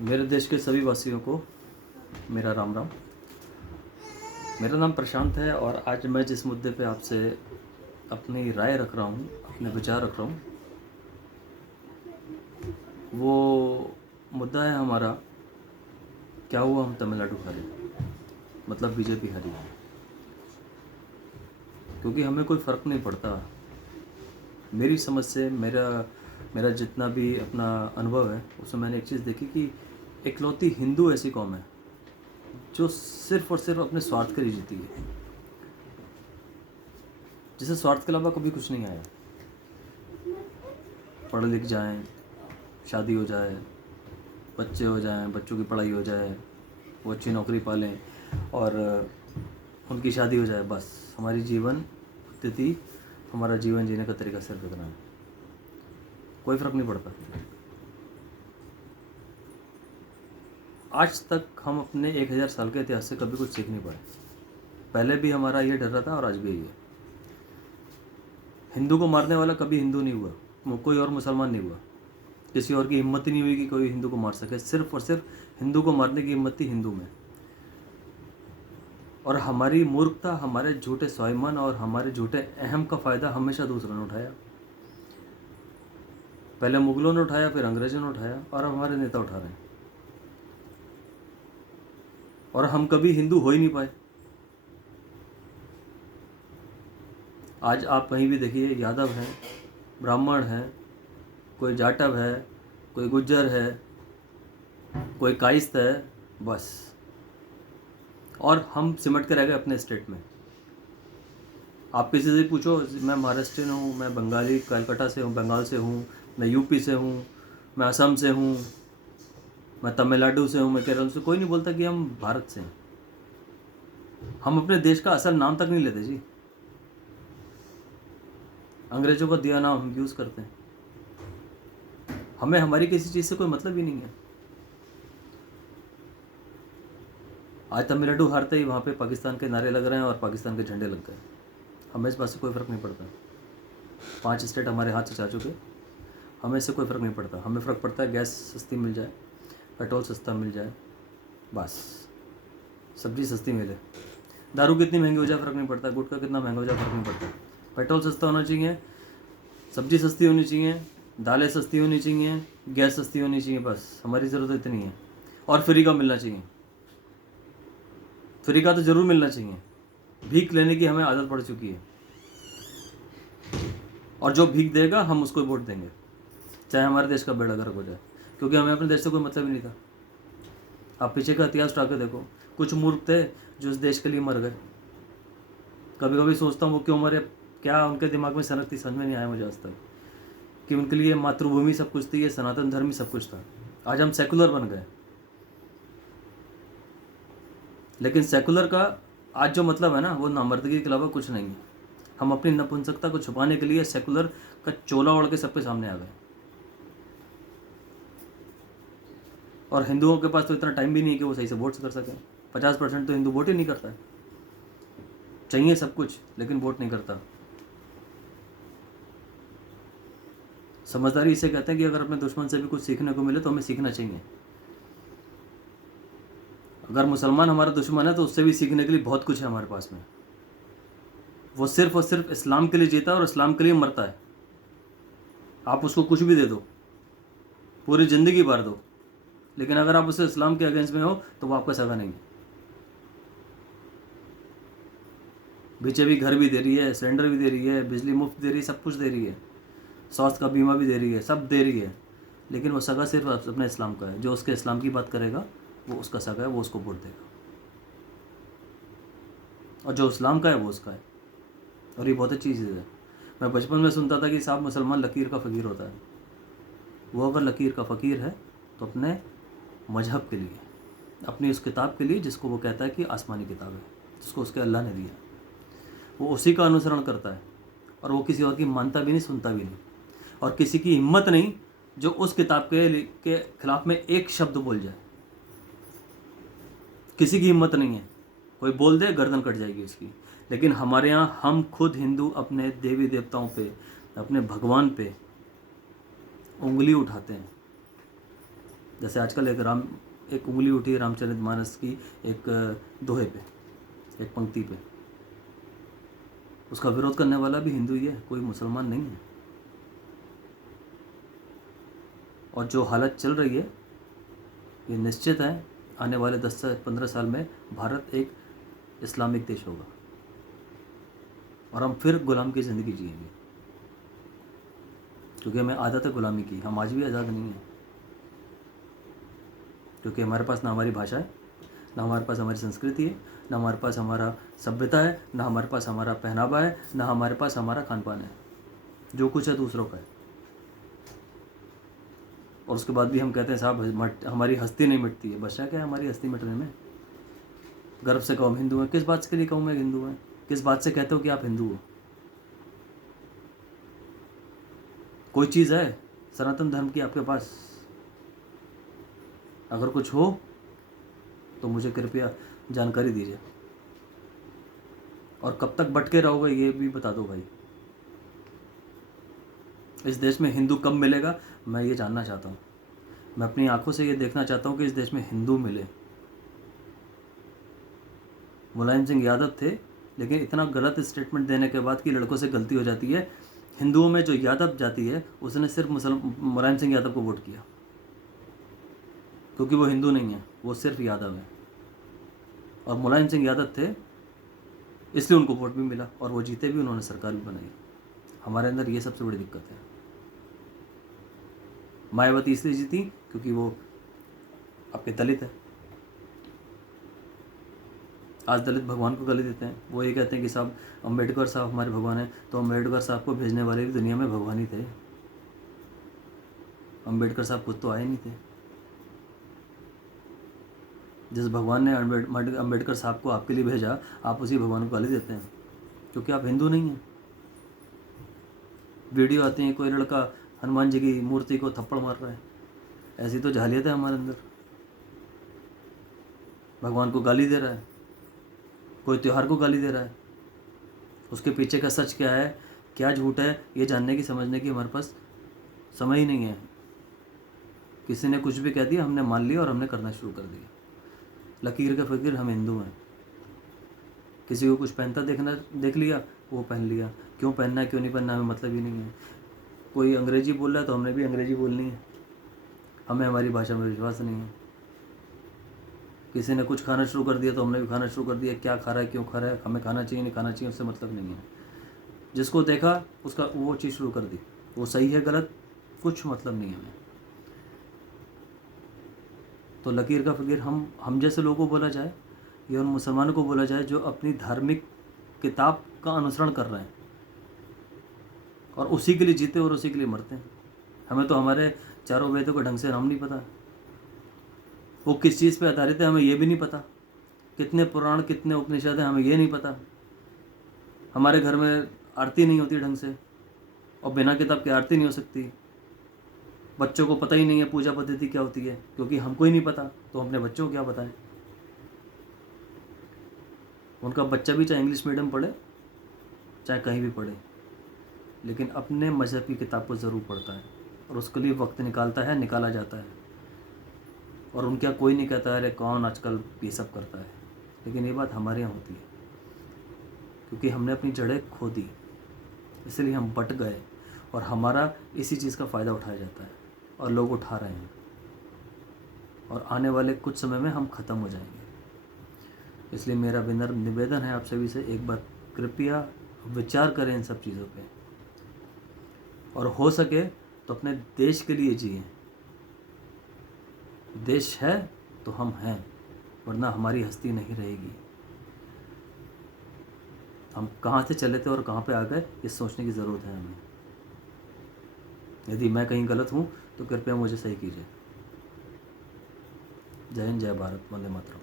मेरे देश के सभी वासियों को मेरा राम राम। मेरा नाम प्रशांत है और आज मैं जिस मुद्दे पे आपसे अपनी राय रख रहा हूँ, अपने विचार रख रहा हूँ, वो मुद्दा है हमारा क्या हुआ हम तमिलनाडु हारे, मतलब बीजेपी हारी। क्योंकि हमें कोई फ़र्क नहीं पड़ता। मेरी समझ से मेरा मेरा जितना भी अपना अनुभव है उसमें मैंने एक चीज़ देखी कि इकलौती हिंदू ऐसी कौम है जो सिर्फ़ और सिर्फ अपने स्वार्थ के लिए जीती है, जिसे स्वार्थ के अलावा कभी कुछ नहीं आया। पढ़ लिख जाएं, शादी हो जाए, बच्चे हो जाएं, बच्चों की पढ़ाई हो जाए, वो अच्छी नौकरी पालें और उनकी शादी हो जाए, बस हमारी जीवन स्थिति, हमारा जीवन जीने का तरीका सिर्फ इतना है। कोई फ़र्क नहीं पड़ता। आज तक हम अपने 1000 साल के इतिहास से कभी कुछ सीख नहीं पाए। पहले भी हमारा ये डर रहा था और आज भी यही है। हिंदू को मारने वाला कभी हिंदू नहीं हुआ, कोई और मुसलमान नहीं हुआ। किसी और की हिम्मत ही नहीं हुई कि कोई हिंदू को मार सके। सिर्फ और सिर्फ हिंदू को मारने की हिम्मत थी हिंदू में। और हमारी मूर्खता, हमारे झूठे स्वाभिमान और हमारे झूठे अहम का फ़ायदा हमेशा दूसरों ने उठाया। पहले मुगलों ने उठाया, फिर अंग्रेज़ों ने उठाया और अब हमारे नेता उठा रहे हैं। और हम कभी हिंदू हो ही नहीं पाए। आज आप कहीं भी देखिए, यादव हैं, ब्राह्मण हैं, कोई जाटव है, कोई गुज्जर है, कोई कायस्थ है, बस। और हम सिमट के रह गए अपने स्टेट में। आप किसी से पूछो, मैं महाराष्ट्रियन हूँ, मैं बंगाली कलकत्ता से हूँ, बंगाल से हूँ, मैं यूपी से हूँ, मैं असम से हूँ, मैं तमिलनाडु से हूँ, मैं केरल से, कोई नहीं बोलता कि हम भारत से हैं। हम अपने देश का असल नाम तक नहीं लेते जी। अंग्रेज़ों का दिया नाम हम यूज़ करते हैं। हमें हमारी किसी चीज़ से कोई मतलब ही नहीं है। आज तमिलनाडु हारते ही वहाँ पे पाकिस्तान के नारे लग रहे हैं और पाकिस्तान के झंडे लग गए। हमें इस बात से कोई फ़र्क नहीं पड़ता। 5 स्टेट हमारे हाथ से जा चुके, हमें इससे कोई फ़र्क नहीं पड़ता। हमें फ़र्क पड़ता है गैस सस्ती मिल जाए, पेट्रोल सस्ता मिल जाए, बस। सब्ज़ी सस्ती मिले, दारू कितनी महंगी हो जाए फ़र्क नहीं पड़ता, गुटखा कितना महंगा हो जाए फ़र्क नहीं पड़ता। पेट्रोल सस्ता होना चाहिए, सब्ज़ी सस्ती होनी चाहिए, दालें सस्ती होनी चाहिए, गैस सस्ती होनी चाहिए, बस हमारी ज़रूरत इतनी है। और फ्री का मिलना चाहिए। फ्री का तो ज़रूर मिलना चाहिए। भीख लेने की हमें आदत पड़ चुकी है और जो भीख देगा हम उसको वोट देंगे, चाहे हमारे देश का बेड़ा गर्क हो जाए, क्योंकि हमें अपने देश से कोई मतलब ही नहीं था। आप पीछे का इतिहास उठा के देखो, कुछ मूर्ख थे जो इस देश के लिए मर गए। कभी कभी सोचता हूँ वो क्यों मरे, क्या उनके दिमाग में सनक थी, समझ में नहीं आया मुझे आज तक कि उनके लिए मातृभूमि सब कुछ थी, ये सनातन धर्म ही सब कुछ था। आज हम सेकुलर बन गए, लेकिन सेकुलर का आज जो मतलब है ना, वो नामर्दगी के अलावा कुछ नहीं है। हम अपनी नपुंसकता को छुपाने के लिए सेकुलर का चोला ओढ़ के सबके सामने आ गए। और हिंदुओं के पास तो इतना टाइम भी नहीं है कि वो सही से वोट कर सकें। 50% तो हिंदू वोट ही नहीं करता है। चाहिए सब कुछ लेकिन वोट नहीं करता। समझदारी इसे कहते हैं कि अगर अपने दुश्मन से भी कुछ सीखने को मिले तो हमें सीखना चाहिए। अगर मुसलमान हमारा दुश्मन है तो उससे भी सीखने के लिए बहुत कुछ है हमारे पास में। वो सिर्फ और सिर्फ इस्लाम के लिए जीता है और इस्लाम के लिए मरता है। आप उसको कुछ भी दे दो, पूरी ज़िंदगी भर दो, लेकिन अगर आप उसे इस्लाम के अगेंस्ट में हो तो वो आपका सगा नहीं है। बीजेपी घर भी दे रही है, सिलेंडर भी दे रही है, बिजली मुफ्त दे रही है, सब कुछ दे रही है, स्वास्थ्य का बीमा भी दे रही है, सब दे रही है, लेकिन वो सगा सिर्फ अपने इस्लाम का है। जो उसके इस्लाम की बात करेगा वो उसका सगा है, वो उसको वोट देगा। और जो इस्लाम का है वो उसका है। और ये बहुत अच्छी चीज़ है। मैं बचपन में सुनता था कि साहब मुसलमान लकीर का फ़कीर होता है। वो अगर लकीर का फ़कीर है तो अपने मजहब के लिए, अपनी उस किताब के लिए जिसको वो कहता है कि आसमानी किताब है, जिसको उसके अल्लाह ने दिया, वो उसी का अनुसरण करता है। और वो किसी और की मानता भी नहीं, सुनता भी नहीं, और किसी की हिम्मत नहीं जो उस किताब के खिलाफ में एक शब्द बोल जाए। किसी की हिम्मत नहीं है। कोई बोल दे गर्दन कट जाएगी उसकी। लेकिन हमारे यहाँ हम खुद हिंदू अपने देवी देवताओं पे, अपने भगवान पे उंगली उठाते हैं। जैसे आजकल एक उंगली उठी है रामचरितमानस की एक दोहे पे, एक पंक्ति पे, उसका विरोध करने वाला भी हिंदू ही है, कोई मुसलमान नहीं है। और जो हालत चल रही है, ये निश्चित है आने वाले 10 से 15 साल में भारत एक इस्लामिक देश होगा और हम फिर गुलाम की ज़िंदगी जिएंगे, क्योंकि हमें आदत है गुलामी की। हम आज भी आज़ाद नहीं हैं, क्योंकि हमारे पास ना हमारी भाषा है, ना हमारे पास हमारी संस्कृति है, ना हमारे पास हमारा सभ्यता है, ना हमारे पास हमारा पहनावा है, ना हमारे पास हमारा खान पान है। जो कुछ है दूसरों का है। और उसके बाद भी हम कहते हैं साहब हमारी हस्ती नहीं मिटती है। बचा क्या है हमारी हस्ती मिटने में? गर्व से कहो हम हिंदू हैं। किस बात के लिए कहूँ मैं हिंदू हैं? किस बात से कहते हो कि आप हिंदू हो? कोई चीज़ है सनातन धर्म की आपके पास? अगर कुछ हो तो मुझे कृपया जानकारी दीजिए। और कब तक भटके रहोगे ये भी बता दो भाई। इस देश में हिंदू कब मिलेगा मैं ये जानना चाहता हूँ। मैं अपनी आंखों से ये देखना चाहता हूँ कि इस देश में हिंदू मिले। मुलायम सिंह यादव थे, लेकिन इतना गलत स्टेटमेंट देने के बाद कि लड़कों से गलती हो जाती है। हिंदुओं में जो यादव जाति है उसने सिर्फ मुलायम सिंह यादव को वोट किया, क्योंकि वो हिंदू नहीं है, वो सिर्फ यादव है। और मुलायम सिंह यादव थे इसलिए उनको वोट भी मिला और वो जीते भी, उन्होंने सरकार भी बनाई। हमारे अंदर ये सबसे बड़ी दिक्कत है। मायावती इसलिए जीती क्योंकि वो आपके दलित है। आज दलित भगवान को गाली देते हैं। वो ये कहते हैं कि साहब अम्बेडकर साहब हमारे भगवान हैं, तो अम्बेडकर साहब को भेजने वाले भी दुनिया में भगवान ही थे। अम्बेडकर साहब खुद तो आए नहीं थे। जिस भगवान ने अम्बेडकर साहब को आपके लिए भेजा, आप उसी भगवान को गाली देते हैं क्योंकि आप हिंदू नहीं हैं। वीडियो आती है कोई लड़का हनुमान जी की मूर्ति को थप्पड़ मार रहा है। ऐसी तो जाहिलियत है हमारे अंदर। भगवान को गाली दे रहा है, कोई त्यौहार को गाली दे रहा है। उसके पीछे का सच क्या है, क्या झूठ है, ये जानने की समझने की हमारे पास समय ही नहीं है। किसी ने कुछ भी कह दिया, हमने मान लिया और हमने करना शुरू कर दिया। लकीर का फकीर हम हिंदू हैं। किसी को कुछ पहनता देख लिया, वो पहन लिया। क्यों पहनना है क्यों नहीं पहनना हमें मतलब ही नहीं है। कोई अंग्रेजी बोल रहा है तो हमने भी अंग्रेजी बोलनी है। हमें हमारी भाषा में विश्वास नहीं है। किसी ने कुछ खाना शुरू कर दिया तो हमने भी खाना शुरू कर दिया। क्या खा रहा है, क्यों खा रहा है, हमें खाना चाहिए नहीं खाना चाहिए, उससे मतलब नहीं है। जिसको देखा उसका वो चीज़ शुरू कर दी। वो सही है गलत कुछ मतलब नहीं है हमें। तो लकीर का फकीर हम जैसे लोगों को बोला जाए या उन मुसलमानों को बोला जाए जो अपनी धार्मिक किताब का अनुसरण कर रहे हैं और उसी के लिए जीते और उसी के लिए मरते हैं। हमें तो हमारे चारों वेदों का ढंग से नाम नहीं पता। वो किस चीज़ पे आधारित है हमें ये भी नहीं पता। कितने पुराण कितने उपनिषद हैं हमें ये नहीं पता। हमारे घर में आरती नहीं होती ढंग से, और बिना किताब के आरती नहीं हो सकती। बच्चों को पता ही नहीं है पूजा पद्धति क्या होती है, क्योंकि हमको ही नहीं पता तो हम अपने बच्चों को क्या बताएं। उनका बच्चा भी चाहे इंग्लिश मीडियम पढ़े चाहे कहीं भी पढ़े, लेकिन अपने मज़हब की किताब को ज़रूर पढ़ता है और उसके लिए वक्त निकाला जाता है। और उनके यहाँ कोई नहीं कहता है अरे कौन आजकल ये सब करता है, लेकिन ये बात हमारे यहाँ होती है क्योंकि हमने अपनी जड़ें खो दी, इसलिए हम बट गए और हमारा इसी चीज़ का फ़ायदा उठाया जाता है और लोग उठा रहे हैं। और आने वाले कुछ समय में हम ख़त्म हो जाएंगे। इसलिए मेरा विनम्र निवेदन है आप सभी से, एक बार कृपया विचार करें इन सब चीज़ों पे और हो सके तो अपने देश के लिए जिएं। देश है तो हम हैं, वरना हमारी हस्ती नहीं रहेगी। हम कहाँ से चले थे और कहाँ पे आ गए ये सोचने की ज़रूरत है हमें। यदि मैं कहीं गलत हूँ तो कृपया मुझे सही कीजिए। जय हिंद, जय भारत, वंदे मातरम।